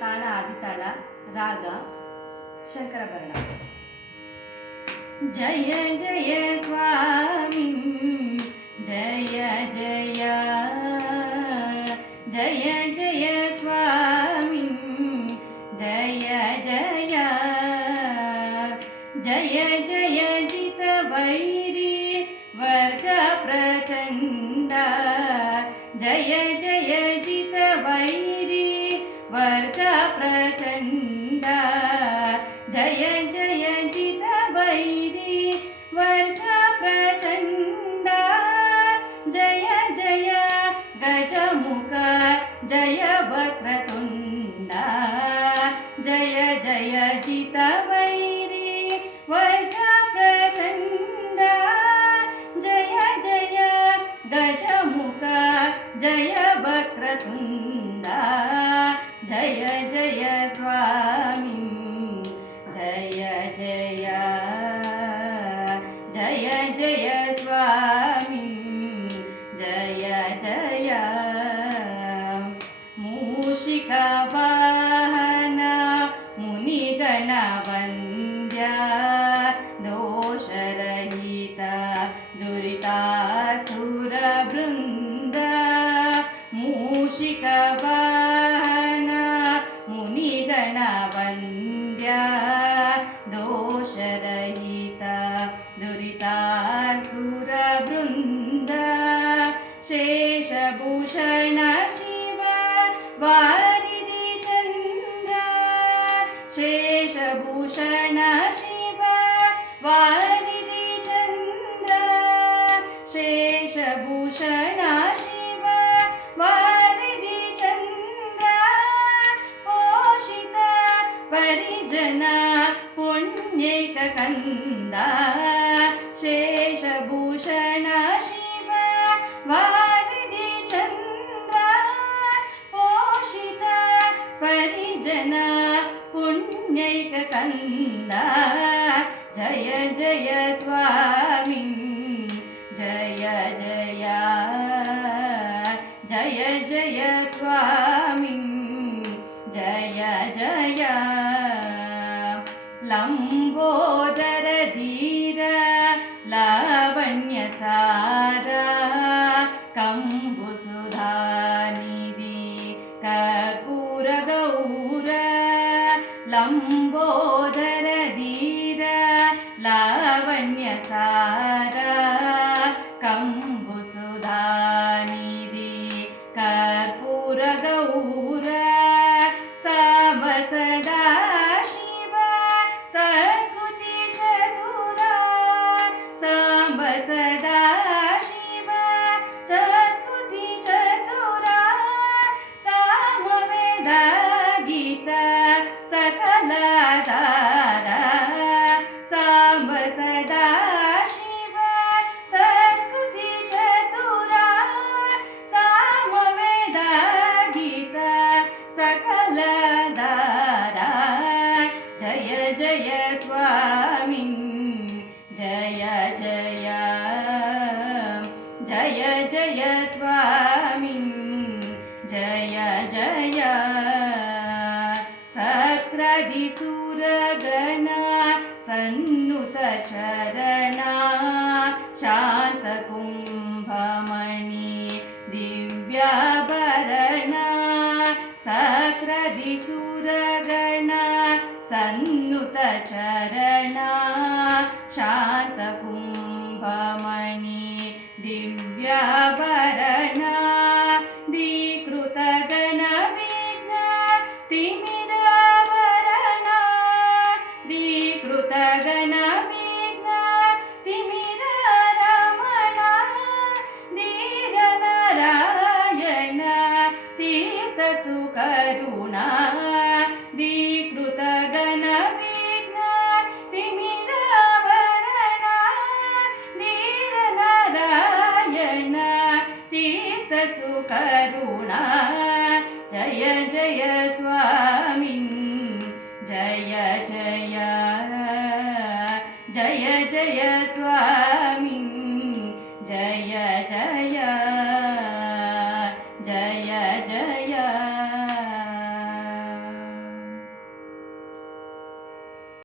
ತಾಳ ಆದಿತಾಳ, ರಾಗ ಶಂಕರಾಭರಣ. ಜಯ ಜಯ ಸ್ವಾಮಿ ಜಯ ಜಯ, ಜಯ ಜಯ ಸ್ವಾಮಿ ಜಯ ಜಯ, ಜಯ ಜಯ ಜಿತ ವೈರಿ ವರ್ಗ ಪ್ರಚಂಡ, ಜಯ ಜಯ ಜಿತ ವೈರಿ ವರ್ಗ ಪ್ರಚಂಡ, ಜಯ ಜಯ ಜಿತ ವೈರಿ ವರ್ಗ ಪ್ರಚಂಡ, ಜಯ ಜಯ ಗಜಮುಖ ಜಯ ವಕ್ರತುಂಡ, ಜಯ ಜಯ ಜಿತ ವೈರಿ ವರ್ಗ ಪ್ರಚಂಡ, ಜಯ ಜಯ ಗಜಮುಖ ಜಯ ವಕ್ರತುಂಡ, ಜಯ ಜಯ ಸ್ವಾಮಿ ಜಯ ಜಯ, ಜಯ ಜಯ ಸ್ವಾಮಿ ಜಯ ಜಯ. ಮೂಷಿಕ ವಾಹನ ಮುನಿಗಣ ವಂದ್ಯ, ದೋಷರಹಿತ ದುರಿತಾಸುರ ಬೃಂದ, ಮೂಷಿಕ ವಾಹನ ಮುನಿಗಣ ವಂದ್ಯ, ದೋಷರಹಿತ ದುರಿತಾಸುರ ಬೃಂದ, ಶೇಷಭೂಷಣ ಶಿವ ವಾರಿಧಿ ಚಂದ್ರ, ಶೇಷಭೂಷಣ ಶಿವ ವಾರಿಧಿ ಚಂದ್ರ, ಶೇಷಭೂಷಣ ಶಿವ ವಾರಿಧಿ ಚಂದ್ರ, ಪೋಷಿತ ಪರಿಜನ ಪುಣ್ಯೈಕ ಕಂದ, ಶೇಷಭೂಷಣ ಶಿವ ವಾರಿಧಿ ಚಂದ್ರ, ಪೋಷಿತ ಪರಿಜನ ಪುಣ್ಯೈಕ ಕಂದ, ಜಯ ಜಯ ಸ್ವಾಮಿ ಜಯ ಜಯ, ಜಯ ಜಯ ಸ್ವಾಮಿ ಜಯ ಜಯ. ಲಂಬೋದರ ಧೀರ ಲಾವಣ್ಯ ಸಾರ, ಕಂಬು ಸುಧಾನಿಧಿ ಕರ್ಪೂರ ಗೌರ, ಲಂಬೋದರ ಧೀರ ಲಾವಣ್ಯ ಸಾರ, ಕಂಬು ಸುಧಾನಿಧಿ ಕರ್ಪೂರ ಗೌರ, ಸಬಸದಾ ಶಿವ ಸದ್ಗುತಿ ಚತುರ, ಸಬಸದಾ ಶಿವ ಸದ್ಗುತಿ ಚತುರ, ಸಾಮವೇದ ಗೀತ ಸಕಲಧಾರ, ಸಬಸದಾ ಶಿವ ಸದ್ಗುತಿ ಚತುರ, ಸಾಮವೇದ ಗೀತ ಸಕಲಧಾರ, ಜಯ ಜಯ ಸ್ವಾಮಿ ಜಯ ಜಯ, ಜಯ ಜಯ ಸ್ವಾಮಿ ಜಯ ಜಯ. ಸಕ್ರಾದಿ ಸುರಗಣ ಸನ್ನುತ ಚರಣ, ಶಾಂತ ಕುಂಭಮಣಿ ದಿವ್ಯಾಭರಣ, ಸಕ್ರಾದಿ ಸುರಗಣ ಸನ್ನುತ ಚರಣ, ಶಾಂತ ಕುಂಭಮಣಿ ದಿವ್ಯಾಭರಣ, ದೀಕೃತ ಗಣ ವಿಘ್ನ ತಿಮಿರಾವರಣ, ದೀಕೃತ ಗಣ ವಿಘ್ನ ತಿಮಿರ ರಮಣ, ಧೀರ ನಾರಾಯಣ ತೀರ್ಥ ಸುಕರುಣ, ದೀಕೃತ